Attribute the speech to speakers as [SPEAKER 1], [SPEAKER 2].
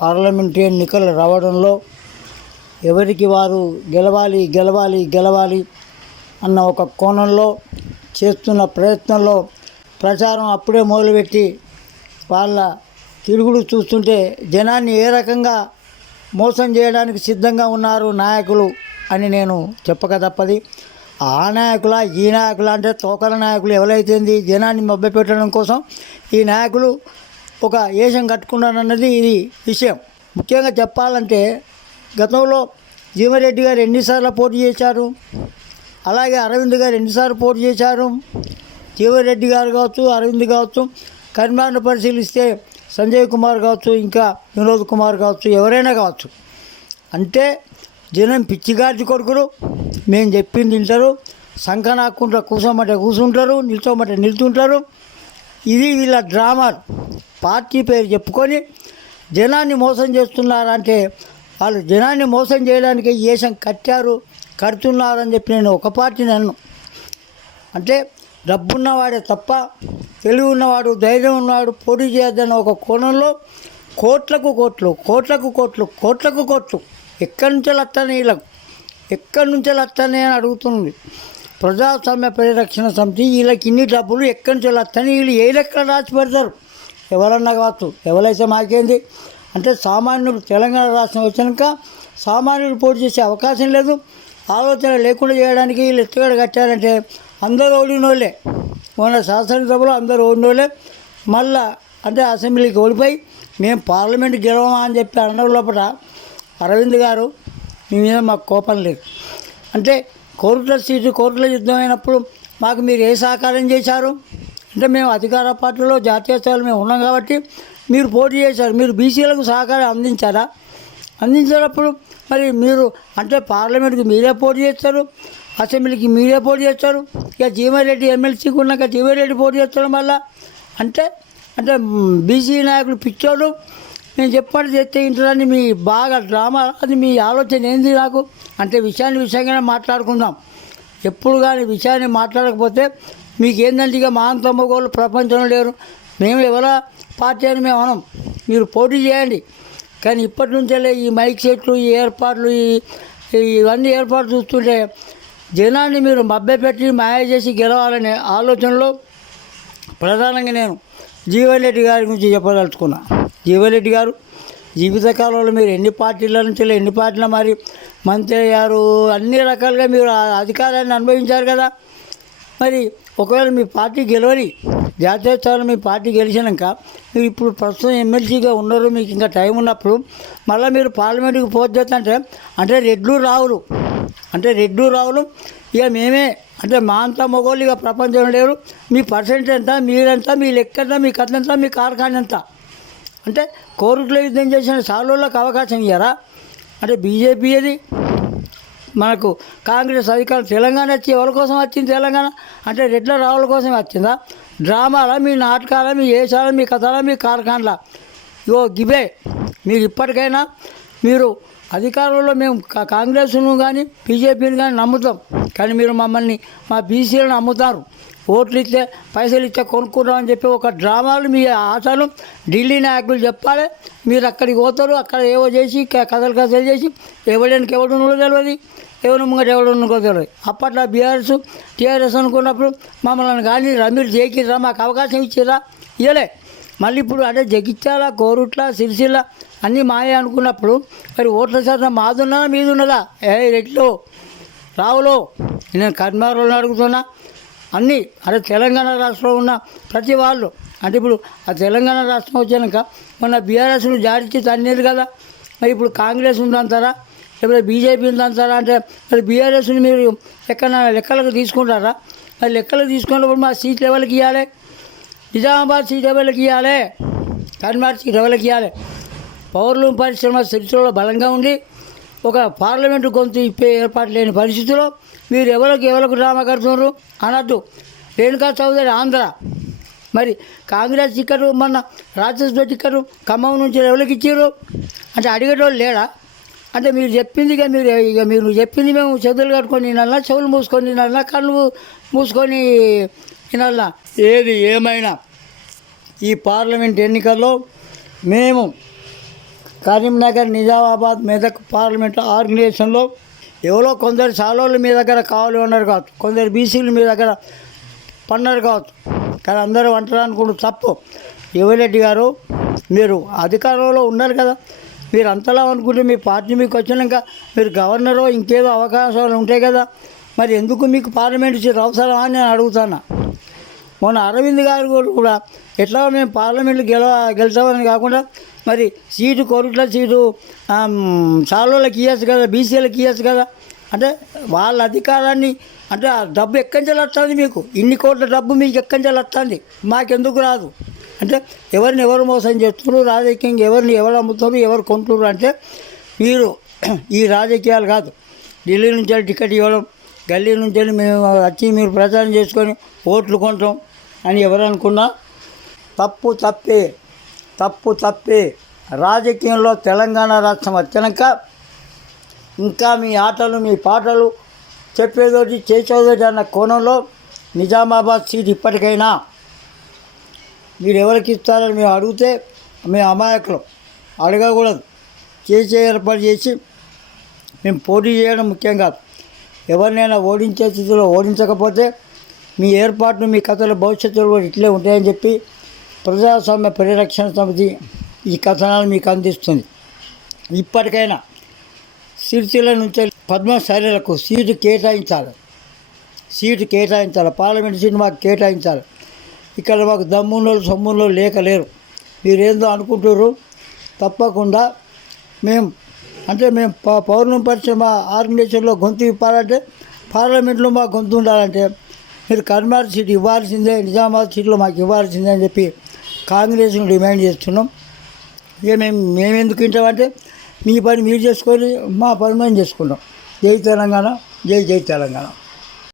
[SPEAKER 1] Parliament ఎన్నికలు రావడంలో ఎవరికి వారు గెలవాలి గెలవాలి గెలవాలి అన్న ఒక కోణంలో చేస్తున్న ప్రయత్నంలో ప్రచారం అప్పుడే మొదలుపెట్టి వాళ్ళ తిరుగుడు చూస్తుంటే జనాన్ని ఏ రకంగా మోసం చేయడానికి సిద్ధంగా ఉన్నారు నాయకులు అని నేను చెప్పక తప్పది. ఆ నాయకుల ఈ నాయకుల అంటే తోకల నాయకులు ఎవరైతేంది జనాన్ని మభ్యపెట్టడం కోసం ఈ నాయకులు ఒక ఏషం కట్టుకున్నాను అన్నది ఇది విషయం. ముఖ్యంగా చెప్పాలంటే గతంలో జీవరెడ్డి గారు ఎన్నిసార్లు పోటీ చేశారు అలాగే అరవింద్ గారు ఎన్నిసార్లు పోటీ చేశారు జీవరెడ్డి గారు కావచ్చు అరవింద్ కావచ్చు కర్మాన్ని పరిశీలిస్తే సంజయ్ కుమార్ కావచ్చు ఇంకా వినోద్ కుమార్ కావచ్చు ఎవరైనా కావచ్చు. అంటే జనం పిచ్చిగార్జి కొడుకులు మేము చెప్పింది తింటారు సంఖ నాకుంటా కూర్చోమంటే కూర్చుంటారు నిల్చోమంటే నిల్చుంటారు. ఇది వీళ్ళ డ్రామా పార్టీ పేరు చెప్పుకొని జనాన్ని మోసం చేస్తున్నారంటే వాళ్ళు జనాన్ని మోసం చేయడానికి ఏషం కట్టారు కడుతున్నారని చెప్పి నేను ఒక పార్టీని అన్ను అంటే డబ్బున్నవాడే తప్ప తెలివి ఉన్నవాడు ధైర్యం ఉన్నవాడు పోటీ చేయొద్దన్న ఒక కోణంలో కోట్లకు కోట్లు కోట్లకు కోట్లు కోట్లకు కోట్లు. ఎక్కడి నుంచి లత్తనే వీళ్ళకు? ఎక్కడి నుంచి లత్తనే అని అడుగుతుంది. ప్రజాస్వామ్య పరిరక్షణ సమితి వీళ్ళకి ఇన్ని డబ్బులు ఎక్కడి నుంచి వస్తాయి వీళ్ళు ఏ లెక్క రాసి పెడతారు? ఎవరన్నా కావచ్చు ఎవరైతే మాకేంది? అంటే సామాన్యులు తెలంగాణ రాష్ట్రం వచ్చినాక సామాన్యులు పోటీ చేసే అవకాశం లేదు. ఆలోచన లేకుండా చేయడానికి వీళ్ళు ఎత్తుగడ కట్టారంటే అందరూ ఓడినోళ్ళే. మొన్న శాసనసభలో అందరూ ఓడినోళ్ళే. మళ్ళా అంటే అసెంబ్లీకి ఓడిపోయి మేము పార్లమెంట్ గెలవమా అని చెప్పి అనడం లోపల అరవింద్ గారు మీ మీద మాకు కోపం లేదు. అంటే కోర్టుల సీటు కోర్టుల యుద్ధం అయినప్పుడు మాకు మీరు ఏ సహకారం చేశారు? అంటే మేము అధికార పార్టీలో జాతీయ స్థాయిలో మేము ఉన్నాం కాబట్టి మీరు పోటీ చేశారు. మీరు బీసీలకు సహకారం అందించారా? అందించినప్పుడు మరి మీరు అంటే పార్లమెంట్కి మీరే పోటీ చేస్తారు? అసెంబ్లీకి మీరే పోటీ చేస్తారు? ఇక జీవారెడ్డి ఎమ్మెల్సీకి ఉన్నాక జీవారెడ్డి పోటీ చేస్తడం వల్ల అంటే అంటే బీసీ నాయకులు పిచ్చోడు నేను చెప్పండి చేస్తే ఇంటారని మీ బాగా డ్రామా అది మీ ఆలోచన ఏంది నాకు? అంటే విషయాన్ని విషయంగానే మాట్లాడుకుందాం. ఎప్పుడు కానీ విషయాన్ని మాట్లాడకపోతే మీకేందంటే ఇక మా అంత ప్రపంచంలో లేరు. మేము ఎవరా పార్టీ అని మేము అనం మీరు పోటీ చేయండి. కానీ ఇప్పటి నుంచే ఈ మైక్ సెట్లు ఈ ఏర్పాట్లు ఈ ఇవన్నీ ఏర్పాటు చూస్తుంటే జనాన్ని మీరు మభ్యపెట్టి మాయ చేసి గెలవాలనే ఆలోచనలో ప్రధానంగా నేను జీవన్రెడ్డి గారి గురించి చెప్పదలుచుకున్నా. జీవన్రెడ్డి గారు జీవితకాలంలో మీరు ఎన్ని పార్టీల నుంచి ఎన్ని పార్టీల మరి మంత్రి అయ్యారు అన్ని రకాలుగా మీరు అధికారాన్ని అనుభవించారు కదా. మరి ఒకవేళ మీ పార్టీ గెలవని జాతీయ స్థాయిలో మీ పార్టీ గెలిచినాక మీరు ఇప్పుడు ప్రస్తుతం ఎమ్మెల్సీగా ఉన్నారు మీకు ఇంకా టైం ఉన్నప్పుడు మళ్ళీ మీరు పార్లమెంట్కి పోతుంటే అంటే రెడ్లు రావులు. అంటే రెడ్లు రావులు. ఇక మేమే అంటే మా అంతా మొగోళ్ళు ఇక ప్రపంచంలో లేరు. మీ పర్సెంట్ ఎంత మీరెంత మీ లెక్క ఎంత మీ కథ ఎంత మీ కార్ఖాన ఎంత? అంటే కోరుకుల యుద్ధం చేసిన సార్లకు అవకాశం ఇయ్యారా? అంటే బీజేపీ అది మనకు కాంగ్రెస్ అధికారం తెలంగాణ వచ్చి ఎవరి కోసం వచ్చింది తెలంగాణ? అంటే రెడ్ల రావుల కోసం వచ్చిందా? డ్రామాలా? మీ నాటకాల? మీ వేషాల? మీ కథల? మీ కార్ఖాన్ల? ఇగో గివే మీరు ఇప్పటికైనా మీరు అధికారంలో మేము కా- కాంగ్రెస్ను కానీ బీజేపీని కానీ నమ్ముతాం. కానీ మీరు మమ్మల్ని మా బీసీలను నమ్ముతారు. ఓట్లు ఇస్తే పైసలు ఇస్తే కొనుక్కుంటామని చెప్పి ఒక డ్రామాలు మీ ఆటలు ఢిల్లీ నాయకులు చెప్పాలి. మీరు అక్కడికి పోతారు అక్కడ ఏవో చేసి కథలు కథలు చేసి ఎవడానికి ఎవడు తెలియదు ఎవరు ముంగట ఎవడు తెలియదు అప్పట్లో బీఆర్ఎస్ టీఆర్ఎస్ అనుకున్నప్పుడు మమ్మల్ని కానీ మీరు చేకిరా మాకు అవకాశం ఇచ్చిరా? ఇవ్వలే మళ్ళీ ఇప్పుడు అంటే జగిత్యాల కోరుట్ల సిరిసిల్ల అన్నీ మాయే అనుకున్నప్పుడు మరి ఓట్ల శాతం మాదున్నదా మీదున్నదా? ఏ రెట్లు రావులో నేను కర్మారులను అడుగుతున్నా. అన్నీ అదే తెలంగాణ రాష్ట్రంలో ఉన్న ప్రతి వాళ్ళు. అంటే ఇప్పుడు ఆ తెలంగాణ రాష్ట్రం వచ్చాక మొన్న బీఆర్ఎస్ను జాడించి తన్నేది కదా. మరి ఇప్పుడు కాంగ్రెస్ ఉందంటారా? లేకపోతే బీజేపీ ఉందంటారా? అంటే మరి బీఆర్ఎస్ని మీరు ఎక్కడ లెక్కలకు తీసుకుంటారా? మరి లెక్కలకు తీసుకున్నప్పుడు మా సీట్ లెవెల్కి ఇవ్వాలి? నిజామాబాద్ సీట్ లెవెల్కి ఇవ్వాలి? కన్మార్ సీట్ లెవెల్కి ఇవ్వాలి? పౌరులు పరిశ్రమ చరిత్రలో బలంగా ఉండి ఒక పార్లమెంటు గొంతు ఇప్పే ఏర్పాటు లేని పరిస్థితిలో మీరు ఎవరికి ఎవరికి డ్రామా కడుతున్నారు అనద్దు. రేణుకా చౌదరి ఆంధ్ర. మరి కాంగ్రెస్ టిక్కెట్ మొన్న రాజ్యసభ టిక్కెట్ ఖమ్మం నుంచి ఎవరికి ఇచ్చారు అంటే అడిగేటోళ్ళు లేడా? అంటే మీరు చెప్పింది ఇక మీరు ఇక మీరు చెప్పింది మేము చెవులు కట్టుకొని వినాలన్నా చెవులు మూసుకొని వినాలన్నా కళ్ళు మూసుకొని వినాలన్నా ఏది ఏమైనా ఈ పార్లమెంట్ ఎన్నికల్లో మేము కరీంనగర్ నిజామాబాద్ మెదక్ పార్లమెంట్ ఆర్గనైజేషన్లో ఎవరో కొందరు సాలోళ్ళు మీ దగ్గర కావాలి ఉన్నారు కావచ్చు. కొందరు బీసీలు మీ దగ్గర పన్నారు కావచ్చు. కానీ అందరూ అంటారు అనుకుంటూ తప్పు. యువరెడ్డి గారు మీరు అధికారంలో ఉన్నారు కదా. మీరు అంతలా అనుకుంటే మీ పార్టీ మీకు వచ్చినాక మీరు గవర్నరు ఇంకేదో అవకాశాలు ఉంటాయి కదా. మరి ఎందుకు మీకు పార్లమెంట్ సీట్ అవసరమా అని నేను అడుగుతాను? మొన్న అరవింద్ గారు కూడా కూడా ఎట్లా మేము పార్లమెంట్ గెలవ గెలిచామని కాకుండా మరి సీటు కొరుట్ల సీటు చాలోళ్ళకి ఇవ్వచ్చు కదా బీసీలకు ఇవ్వచ్చు కదా. అంటే వాళ్ళ అధికారాన్ని అంటే ఆ డబ్బు ఎక్కడి నుంచి వస్తుంది మీకు? ఇన్ని కోట్ల డబ్బు మీకు ఎక్కడి నుంచి వస్తుంది? మాకెందుకు రాదు? అంటే ఎవరిని ఎవరు మోసం చేస్తున్నారు? రాజకీయంగా ఎవరిని ఎవరు అమ్ముతారు ఎవరు కొంటున్నారు? అంటే మీరు ఈ రాజకీయాలు కాదు. ఢిల్లీ నుంచి వెళ్ళి టికెట్ ఇవ్వడం గల్లీ నుంచి వెళ్ళి మేము వచ్చి మీరు ప్రచారం చేసుకొని ఓట్లు కొంటాం అని ఎవరు అనుకున్నా తప్పు తప్పే. తప్పు తప్పే. రాజకీయంలో తెలంగాణ రాష్ట్రం వచ్చినాక ఇంకా మీ ఆటలు మీ పాటలు చెప్పేదోటి చేసేదోటి అన్న కోణంలో నిజామాబాద్ సీట్ ఇప్పటికైనా మీరు ఎవరికి ఇస్తారని మేము అడిగితే మేము అమాయకులు. అడగకూడదు. చేసే ఏర్పాటు చేసి మేము పోటీ చేయడం ముఖ్యం కాదు. ఎవరినైనా ఓడించే స్థితిలో ఓడించకపోతే మీ ఏర్పాట్లు మీ కథలు భవిష్యత్తులో కూడా ఇట్లే ఉంటాయని చెప్పి ప్రజాస్వామ్య పరిరక్షణ సమితి ఈ కథనాలు మీకు అందిస్తుంది. ఇప్పటికైనా సిరిసిల్ల నుంచి పద్మశాలీలకు సీటు కేటాయించాలి. సీటు కేటాయించాలి. పార్లమెంట్ సీటు మాకు కేటాయించాలి. ఇక్కడ మాకు దమ్మున్నోళ్ళు సొమ్ములో లేక లేరు. మీరేందో అనుకుంటారు తప్పకుండా మేము అంటే మేము ప- పౌర్ణం పరిచయం మా ఆర్గనైజేషన్లో గొంతు ఇప్పాలంటే పార్లమెంట్లో మాకు గొంతు ఉండాలంటే మీరు కర్మార్ సీట్ ఇవ్వాల్సిందే నిజామాబాద్ సీట్లో మాకు ఇవ్వాల్సిందే అని చెప్పి కాంగ్రెస్ను డిమాండ్ చేస్తున్నాం. ఇక మేము మేమెందుకు వింటామంటే మీ పని మీరు చేసుకొని మా పని మేము చేసుకుంటాం. జై తెలంగాణ జై జై తెలంగాణ.